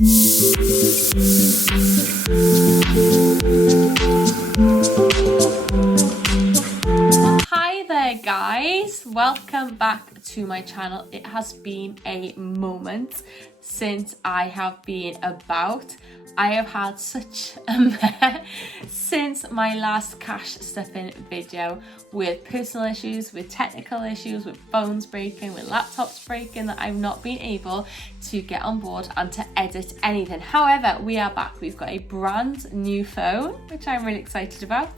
Hi there guys, welcome back to my channel. It has been a moment since I have been about. I have had such a mess since my last cash stuffing video, with personal issues, with technical issues, with phones breaking, with laptops breaking, that I've not been able to get on board and to edit anything. However, we are back. We've got a brand new phone, which I'm really excited about.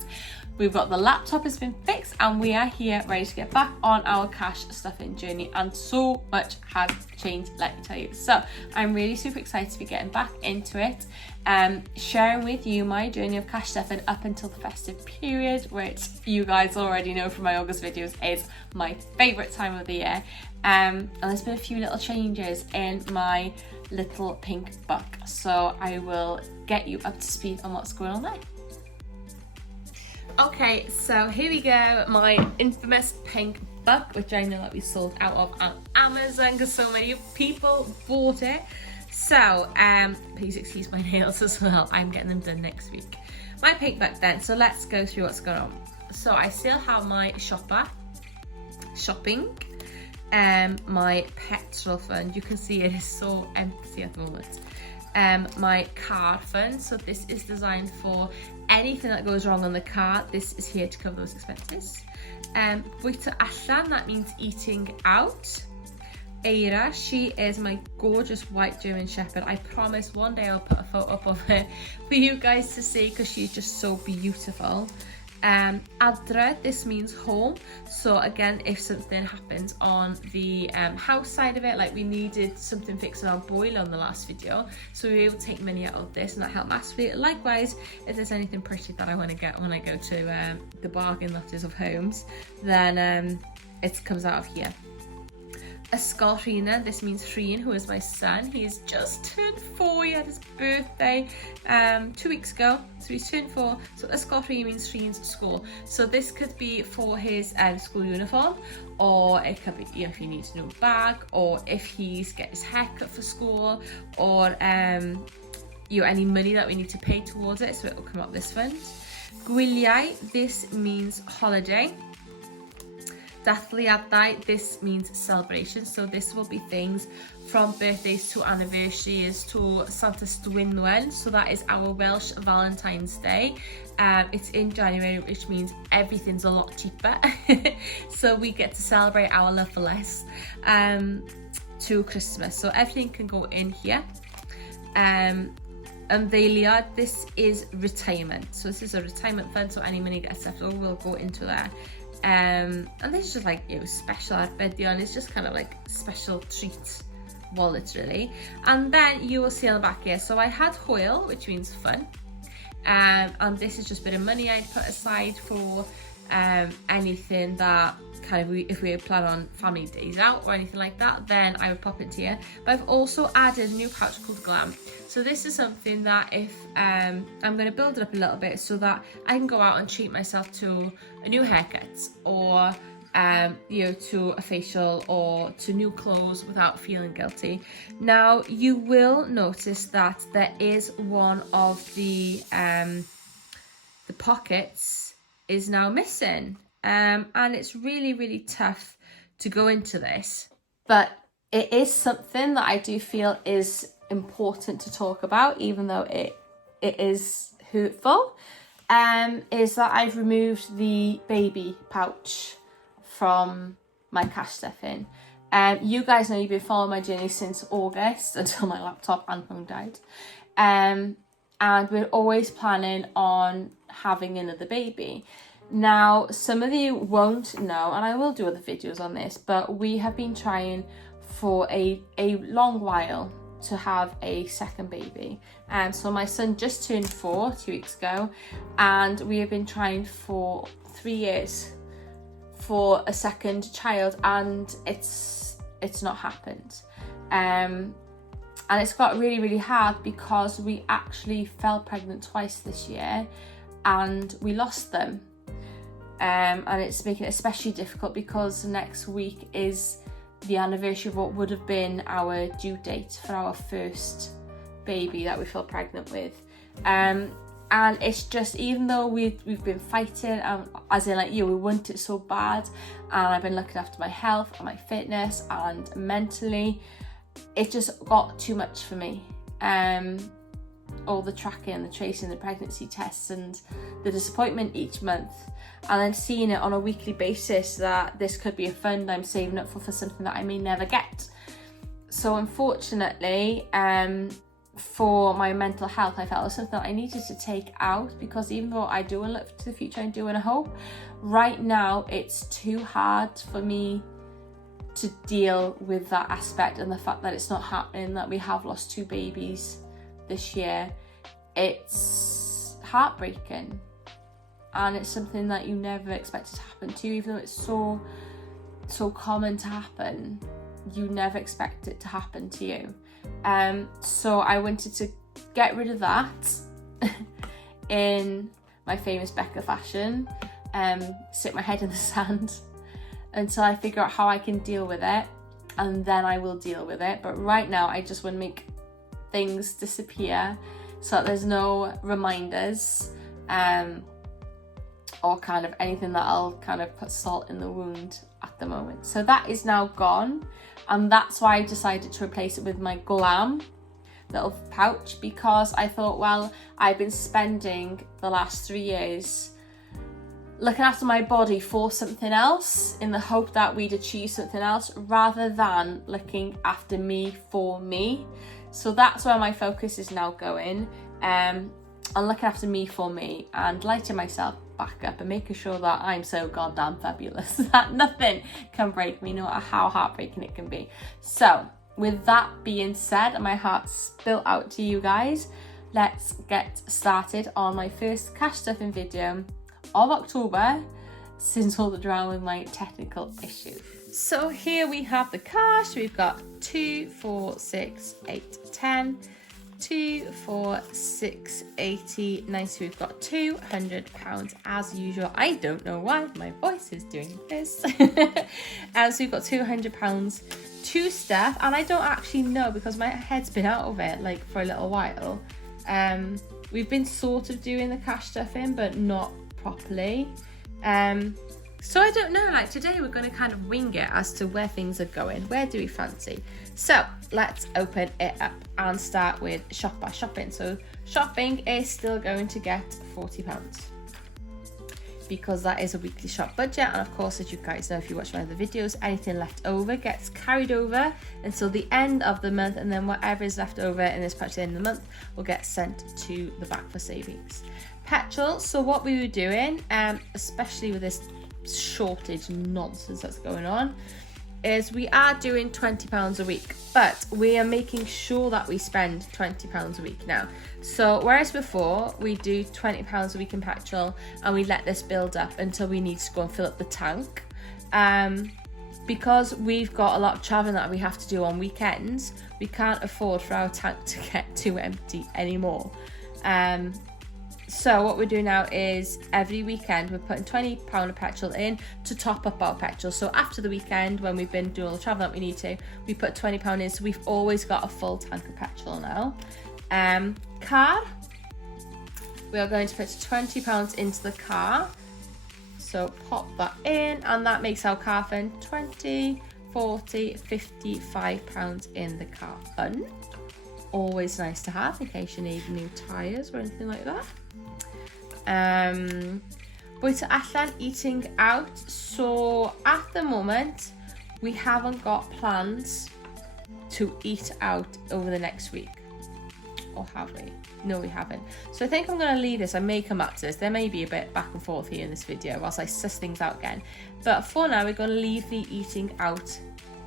We've got the laptop has been fixed and we are here ready to get back on our cash stuffing journey, and so much has changed, let me tell you. So I'm really super excited to be getting back into it, sharing with you my journey of cash stuffing up until the festive period, which you guys already know from my August videos is my favourite time of the year. And there's been a few little changes in my little pink book, so I will get you up to speed on what's going on there. Okay, so here we go, my infamous pink book, which I know that we sold out of on Amazon because so many people bought it. So, please excuse my nails as well, I'm getting them done next week. My pink book then, so let's go through what's going on. So I still have my shopping, my petrol fund, you can see it is so empty at the moment. My car fund, so this is designed for anything that goes wrong on the car. This is here to cover those expenses. Bwyta allan, that means eating out. Eira, she is my gorgeous white German Shepherd. I promise one day I'll put a photo up of her for you guys to see because she's just so beautiful. Adre, this means home. So again, if something happens on the house side of it, like we needed something fixed on our boiler on the last video, so we were able to take money out of this and that helped massively. Likewise, if there's anything pretty that I want to get when I go to the bargain lotters of homes, then it comes out of here. Ysgolrhina, this means Rhin, who is my son. He's just turned 4, he had his birthday 2 weeks ago, so he's turned 4. So Ysgolrhina means Rhin's school. So this could be for his school uniform, or it could be, you know, if he needs a new bag, or if he's get his haircut for school, or you know, any money that we need to pay towards it, so it will come out this fund. Gwyliau, this means holiday. Dathliadau, this means celebration, so this will be things from birthdays to anniversaries to Santa Stwynwen, so that is our Welsh Valentine's Day. It's in January, which means everything's a lot cheaper, so we get to celebrate our love for less to Christmas, so everything can go in here. Ymddeiliad, this is retirement, so this is a retirement fund, so any money gets left over will go into there. And this is just like, you know, special arbedion, it's just kind of like special treat wallet really. And then you will see on the back here, so I had Hwyl, which means fun, and this is just a bit of money I'd put aside for anything that kind of if we plan on family days out or anything like that, then I would pop it here. But I've also added a new pouch called Glam. So this is something that if I'm going to build it up a little bit so that I can go out and treat myself to a new haircut, or you know, to a facial, or to new clothes without feeling guilty. Now you will notice that there is one of the pockets is now missing, and it's really tough to go into this, but it is something that I do feel is important to talk about, even though it is hurtful. Is that I've removed the baby pouch from my cash stuffing. You guys know you've been following my journey since August until my laptop and phone died, and we're always planning on having another baby. Now some of you won't know, and I will do other videos on this, but we have been trying for a long while to have a second baby. So my son just turned 4 2 weeks ago, and we have been trying for 3 years for a second child, and it's not happened. And it's got really hard because we actually fell pregnant twice this year and we lost them. And it's making it especially difficult because next week is the anniversary of what would have been our due date for our first baby that we feel pregnant with. And it's just, even though we've been fighting, as in like, we want it so bad, and I've been looking after my health and my fitness and mentally, it just got too much for me. All the tracking, the tracing, the pregnancy tests, and the disappointment each month, and then seeing it on a weekly basis that this could be a fund I'm saving up for something that I may never get. So unfortunately, for my mental health, I felt it was something that I needed to take out, because even though I do want to look to the future and do want to hope, right now it's too hard for me to deal with that aspect, and the fact that it's not happening, that we have lost 2 babies this year. It's heartbreaking, and it's something that you never expected to happen to you, even though it's so common to happen. You never expect it to happen to you. So I wanted to get rid of that in my famous Becca fashion, stick my head in the sand until I figure out how I can deal with it, and then I will deal with it. But right now I just want to make things disappear so that there's no reminders, or kind of anything that I'll kind of put salt in the wound at the moment. So that is now gone, and that's why I decided to replace it with my Glam little pouch, because I thought, well, I've been spending the last 3 years looking after my body for something else, in the hope that we'd achieve something else, rather than looking after me for me. So that's where my focus is now going, on looking after me for me, and lighting myself back up and making sure that I'm so goddamn fabulous that nothing can break me, no matter how heartbreaking it can be. So with that being said, and my heart spilt out to you guys, let's get started on my first cash stuffing video of October, since all the drama with my technical issues. So here we have the cash. We've got 2, 4, 6, 8, 10, 2, 4, 6, 80, 90. We've got £200 as usual. I don't know why my voice is doing this. So we've got £200 to stuff, and I don't actually know, because my head's been out of it like for a little while. We've been sort of doing the cash stuffing, but not properly. So I don't know, like today we're going to kind of wing it as to where things are going. Where do we fancy? So let's open it up and start with shop by shopping. So shopping is still going to get £40, because that is a weekly shop budget. And of course, as you guys know, if you watch my other videos, anything left over gets carried over until the end of the month, and then whatever is left over in this patch at the end of the month will get sent to the back for savings. Petrol. So what we were doing, especially with this shortage nonsense that's going on, is we are doing £20 a week, but we are making sure that we spend £20 a week now. So whereas before we do £20 a week in petrol, and we let this build up until we need to go and fill up the tank, because we've got a lot of traveling that we have to do on weekends, we can't afford for our tank to get too empty anymore. So what we're doing now is every weekend we're putting £20 of petrol in to top up our petrol. So after the weekend, when we've been doing all the travel that we need to, we put £20 in, so we've always got a full tank of petrol now. Car, we are going to put £20 into the car. So pop that in, and that makes our car fund £20, £40, £55 in the car fund. Always nice to have in case you need new tyres or anything like that. Bwyta allan, eating out. So at the moment we haven't got plans to eat out over the next week, or have we? No, we haven't. So I think I'm going to leave this. I may come back to this. There may be a bit back and forth here in this video whilst I suss things out again, but for now we're going to leave the eating out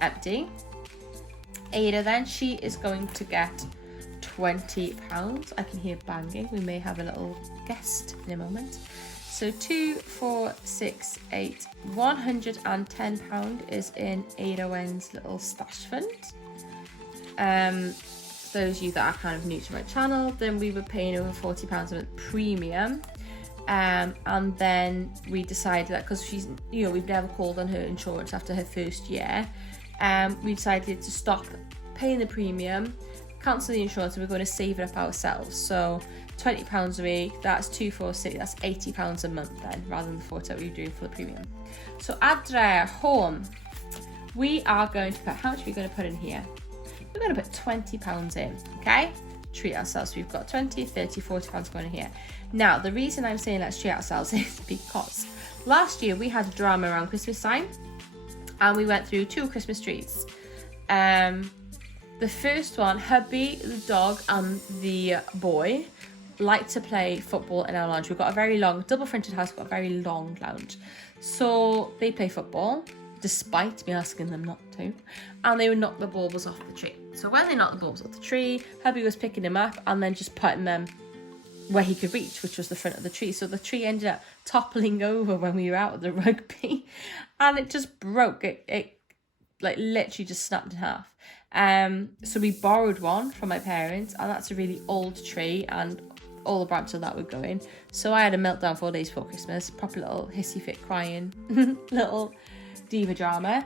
empty. Ada then, she is going to get £20. I can hear banging. We may have a little guest in a moment. So 2, 4, 6, 8, £110 is in Ada Wen's little stash fund. For those of you that are kind of new to my channel, then we were paying over £40 a month premium. And then we decided that because she's, you know, we've never called on her insurance after her first year, we decided to stop paying the premium, cancel the insurance, and we're going to save it up ourselves. So £20 a week, that's 246, that's £80 a month then, rather than the 40 we were doing for the premium. So adre, home, we are going to put, how much are we going to put in here? We're going to put £20 in, okay? Treat ourselves. So we've got 20, 30, 40 pounds going in here. Now, the reason I'm saying let's treat ourselves is because last year we had a drama around Christmas time, and we went through 2 Christmas trees. The first one, hubby, the dog, and the boy like to play football in our lounge. We've got a very long, double fronted house, we've got a very long lounge. So they play football, despite me asking them not to, and they would knock the baubles off the tree. So when they knocked the baubles off the tree, hubby was picking them up and then just putting them where he could reach, which was the front of the tree. So the tree ended up toppling over when we were out of the rugby, and it just broke. It like literally just snapped in half. So we borrowed one from my parents, and that's a really old tree, and all the branches of that were going. So I had a meltdown 4 days before Christmas, proper little hissy fit crying, little diva drama.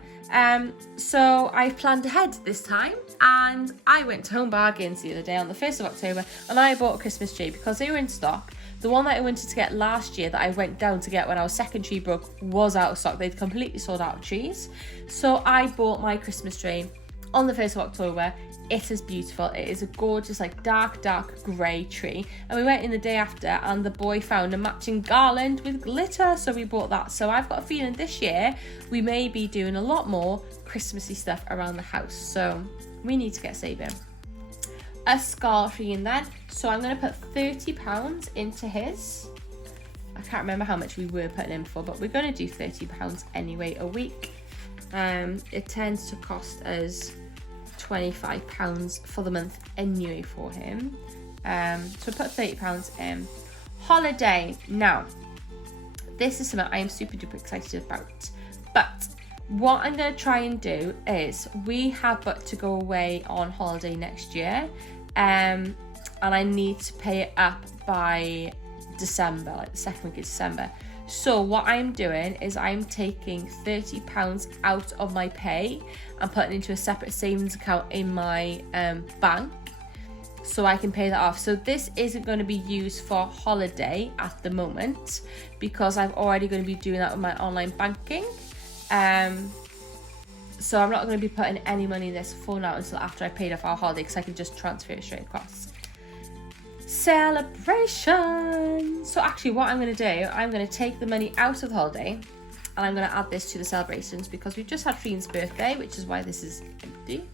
So I planned ahead this time, and I went to Home Bargains the other day on the 1st of October, and I bought a Christmas tree because they were in stock. The one that I wanted to get last year that I went down to get when our second tree broke was out of stock. They'd completely sold out of trees. So I bought my Christmas tree on the 1st of October. It is beautiful. It is a gorgeous, like dark grey tree. And we went in the day after, and the boy found a matching garland with glitter, so we bought that. So I've got a feeling this year we may be doing a lot more Christmassy stuff around the house. So we need to get saving. A scarfing then. So I'm going to put £30 into his. I can't remember how much we were putting in for, but we're going to do £30 anyway a week. It tends to cost us £25 for the month anyway for him. So put £30 in. Holiday. Now, this is something I am super duper excited about. But what I'm going to try and do is, we have got to go away on holiday next year. And I need to pay it up by December, like the second week of December. So what I'm doing is I'm taking £30 out of my pay and putting it into a separate savings account in my bank, so I can pay that off. So this isn't going to be used for holiday at the moment, because I'm already going to be doing that with my online banking. So I'm not going to be putting any money in this for now until after I paid off our holiday, because I can just transfer it straight across. Celebration. So actually what I'm going to do, I'm going to take the money out of the holiday, and I'm going to add this to the celebrations, because we've just had Fionn's birthday, which is why this is empty.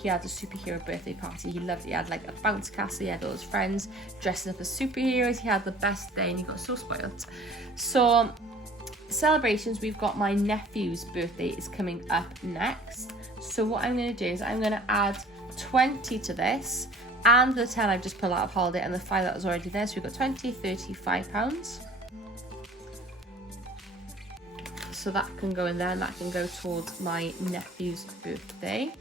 He had a superhero birthday party. He loved it. He had like a bounce castle. He had all his friends dressing up as superheroes. He had the best day, and he got so spoiled. So celebrations, we've got my nephew's birthday is coming up next. So what I'm going to do is I'm going to add 20 to this, and the 10 I've just pulled out of holiday, and the 5 that was already there. So we've got 20, 30, £5. So that can go in there, and that can go towards my nephew's birthday.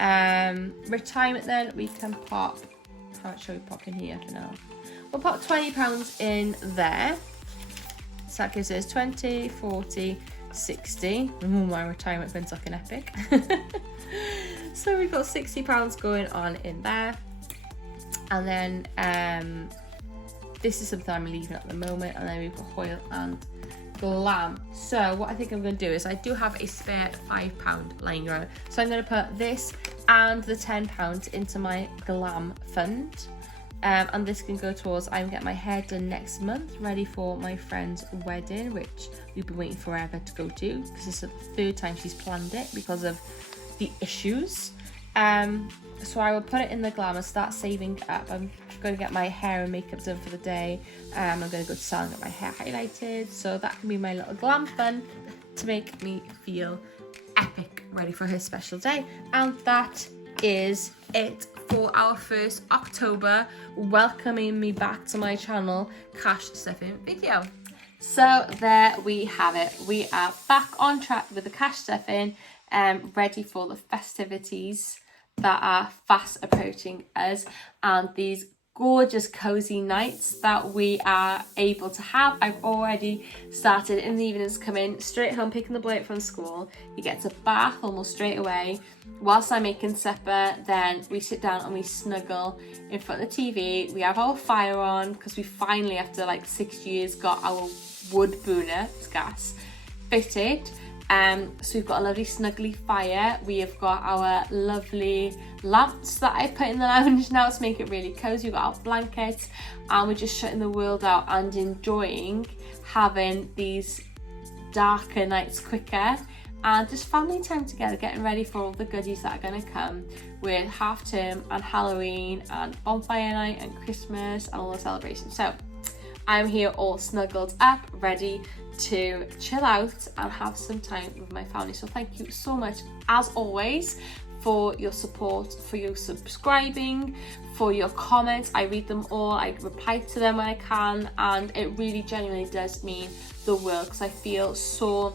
Retirement then, we can pop, how much shall we pop in here for now? We'll pop £20 in there. So that gives us 20, 40, 60. Ooh, my retirement fund's looking epic. So we've got £60 going on in there. And then this is something I'm leaving at the moment. And then we've got Hoyle and Glam. So what I think I'm going to do is, I do have a spare £5 lying around. So I'm going to put this and the £10 into my Glam fund. And this can go towards, I'm getting my hair done next month, ready for my friend's wedding, which we've been waiting forever to go to, because this is the 3rd time she's planned it because of the issues. So I will put it in the Glam and start saving up. I'm going to get my hair and makeup done for the day. I'm going to go to salon and get my hair highlighted. So that can be my little Glam fun to make me feel epic, ready for her special day. And that is it for our first October welcoming me back to my channel cash stuffing video. So there we have it. We are back on track with the cash stuffing, ready for the festivities that are fast approaching us, and these gorgeous cozy nights that we are able to have. I've already started in the evenings, come in straight home, picking the boy up from school. He gets a bath almost straight away. Whilst I'm making supper, then we sit down and we snuggle in front of the TV. We have our fire on because we finally, after like 6 years, got our wood burner, it's gas, fitted. So we've got a lovely snuggly fire. We have got our lovely lamps that I put in the lounge now to make it really cozy. We've got our blankets, and we're just shutting the world out and enjoying having these darker nights quicker, and just family time together, getting ready for all the goodies that are going to come with half term and Halloween and bonfire night and Christmas and all the celebrations. So I'm here all snuggled up, ready to chill out and have some time with my family. So thank you so much, as always, for your support, for your subscribing, for your comments. I read them all, I reply to them when I can, and it really genuinely does mean the world, because I feel so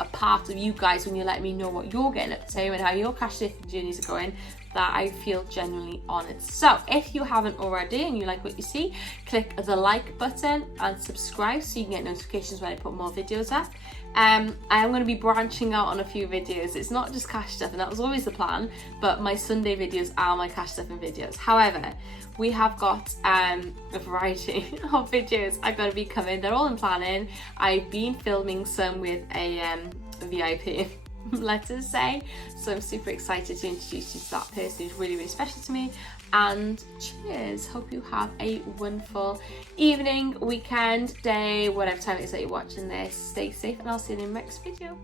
a part of you guys when you let me know what you're getting up to and how your cash shifting journeys are going, that I feel genuinely honoured. So if you haven't already and you like what you see, click the like button and subscribe so you can get notifications when I put more videos up. I am going to be branching out on a few videos. It's not just cash stuff, and that was always the plan, but my Sunday videos are my cash stuffing videos. However, we have got a variety of videos are going to be coming. They're all in planning. I've been filming some with a VIP, let's just say, so I'm super excited to introduce you to that person who's really, really special to me. And cheers, hope you have a wonderful evening, weekend, day, whatever time it is that you're watching this. Stay safe, and I'll see you in the next video.